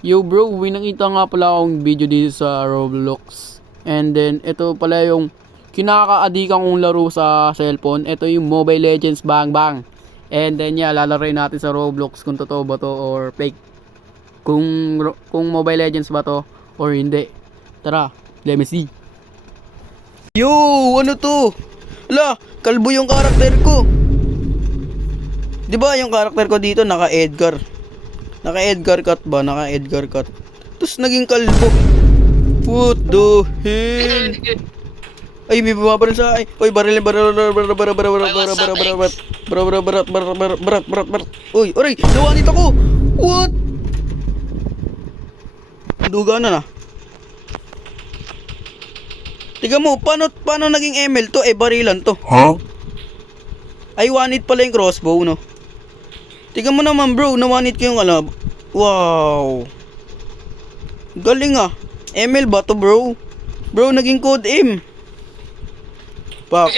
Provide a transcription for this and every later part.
Yo bro, may nakita nga pala akong video dito sa Roblox. And then, ito pala yung kinaka-adikan kong laro sa cellphone. Ito yung Mobile Legends Bang Bang. And then lalaroin natin sa Roblox kung totoo ba to or fake. Kung Mobile Legends ba to or hindi. Tara, let me see. Yo, ano to? Ala, kalbo yung karakter ko. 'Di ba yung karakter ko dito naka-Edgar? Naka-Edgar cut ba? Naka-Edgar cut. Tapos naging kalbo. What the hell? Ay, may bumabaril sa ay. Oy, baril. Uy, oray, nawanit ako. What? Duga na. Tiga mo, paano naging ML to? Eh, barilan to. Huh? Ay, one hit pala yung crossbow, no? Tiga mo naman, bro. Nawanit ko yung alab. Wow. Galing ah. ML ba to, bro? Bro, naging code M. Pak.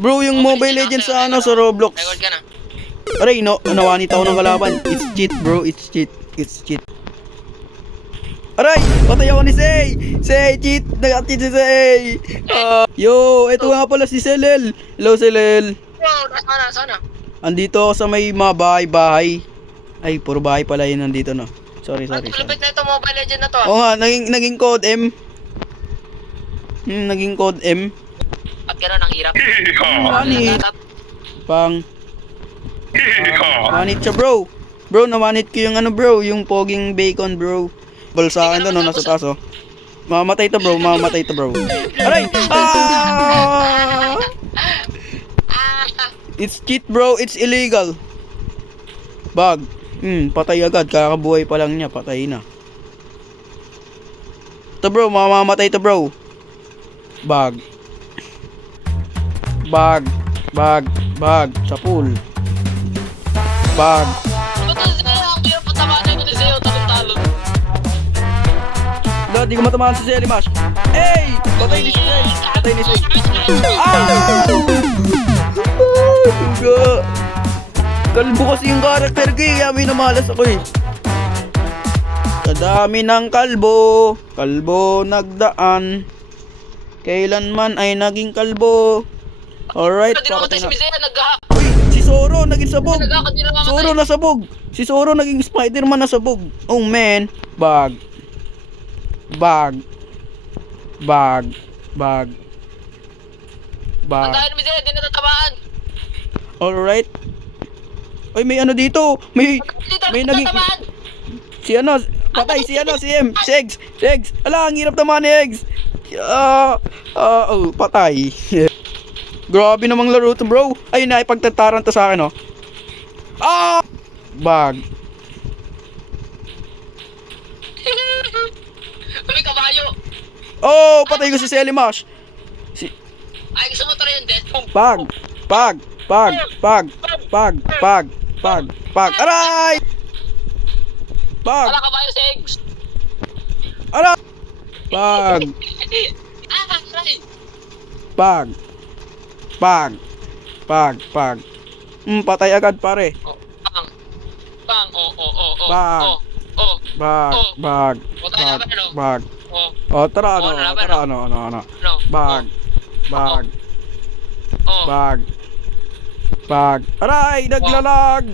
Bro, yung Mobile Legends sa sa Roblox. Record ka na. Aray, no, nawanit ako ng kalaban. It's cheat, bro. It's cheat. Aray, patay ako ni Say. Say, cheat. Nag-cheat si Say. Yo, ito nga pala si Selel. Hello, Selel. Bro, sana. Andito ako sa may mga bahay-bahay. Ay, puro bahay pala yun nandito, no. Sorry. Ang lupit na ito Mobile Legend na to. Oo nga, naging code M. Naging code M. At gano'n, ang hirap. Manit. Manit siya, bro. Bro, namanit ko yung bro, yung poging bacon, bro. Bal sa akin to, no, nasa taas, oh. Mamamatay to, bro. Aray! It's cheat, bro. It's illegal. Bag. Patay agad. Kakabuhay pa lang niya. Patay na. Ito, bro. Mamamatay to, bro. Bag. Sa pool. Bag. Bato Zeo, ang hirap patamaan ko ni Zeo, talong-talong. Di ko matamaan si Selly Mash. Hey! Patay ni Selly. Tuga. Kalbo kasi yung karakter ko eh. Kaya minamalas ako eh. Sa dami ng kalbo nagdaan. Kailanman ay naging kalbo. Alright, Hindi naman pakatay si na. Zeo, Uy, si Zoro naging sabog. Nagkakad nila mamatay. Zoro nasabog. Si Zoro naging Spider-Man nasabog. Oh man. Bag. Ang dahil ni Zeo, hindi natatamaan. Alright. Ay, may ano dito. May naging... Natatamaan. Si patay si M. Si Eggs. Ala, ang hirap naman ni Eggs. Patay. Grabe namang laro to, bro. Ayun na, ipagtataran to sa akin, oh. Bag. May kabayo. Oh, patay ko si Selly Mash. Ay, gusto mo tara yung death boom. Pag. Aray! Pag. Wala kabayo sa eggs. Aray! Pag. Aray. Patay agad, pare. Bang. Bag. Oh, tara, ano. Bag. Aray, naglalag.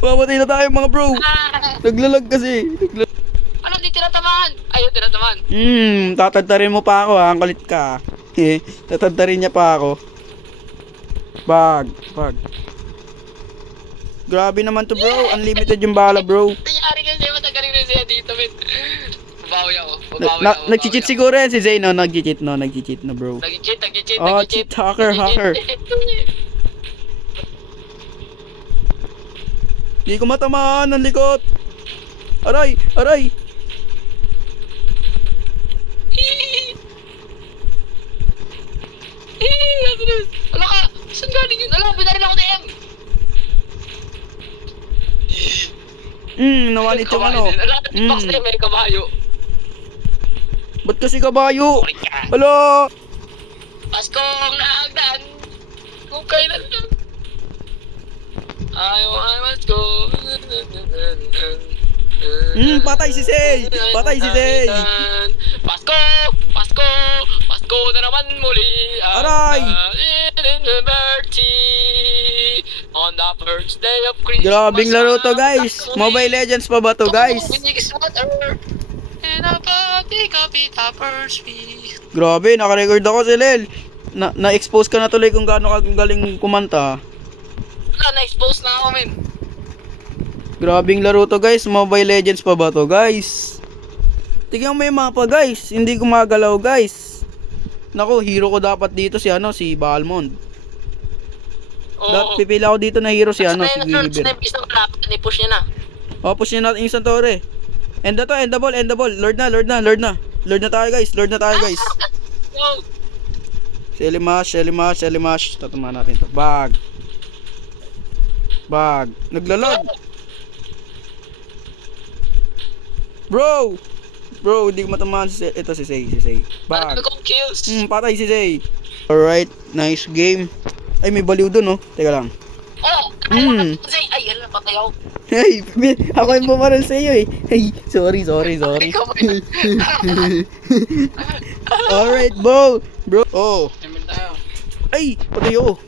Mamatay na tayo mga bro. Naglalag kasi. Ano, di tinatamaan? Ayun, tinatamaan. Tatadtarin mo pa ako ha, ang kulit ka. Tatadtarin niya pa ako. Bag. Grabe naman to bro, unlimited yung bala bro. Nangyari kasi, matagaling rin siya dito, men. Babawi ako. Nag-cheat siguro yan si Zay, no? Nag-cheat no bro. Nag-cheat. Oh, cheat, hacker. Di ko matamaan ng likot. Aray. Wala ka! Saan galing yun? Alam, binaril ako ni M! Nawanit yung ano. Box na may kabayo. Ba't kasi kabayo? Sorry ka. Hala! Paskong nahagdan. Kung kailan lang. Ayaw ay Pasko. Patay si Say! Patay si Say! Pasko! Pasko! Pasko na naman muli. Aray! In the birthday. On the first day of Christmas. Grabing laro to guys. Mobile Legends pa ba to guys? And a party copy toppers me. Grabe, nakarecord ako si Lel. Na-expose ka na tuloy kung gaano ka galing kumanta. Wala, na-expose na ako, men. Grabing laro to guys. Mobile Legends pa ba to guys? Tignan mo yung mapa guys. Hindi gumagalaw guys. Nako, hero ko dapat dito si si Balmond. Dapat pipila ako dito na hero si si Giver. Isang malapit na i-push niya na. O, push niya natin yung Santore. Enda to, endable. Lord na. Lord na tayo guys. Go! Shelly Mash. Tatama natin to. Bag. Naglalag. Bro, hindi ko matamaan ito si Say. Bag. Ano kong kills? Patay si Say. Alright, nice game. Ay, may baliw dun, oh. Teka lang. Oh! Ay, alam, patay ako. Hey, ako yung bumaril sa iyo eh. Hey, sorry. Ikaw ba yun? Alright, bro. Oh. Namin tayo. Ay, patay ako.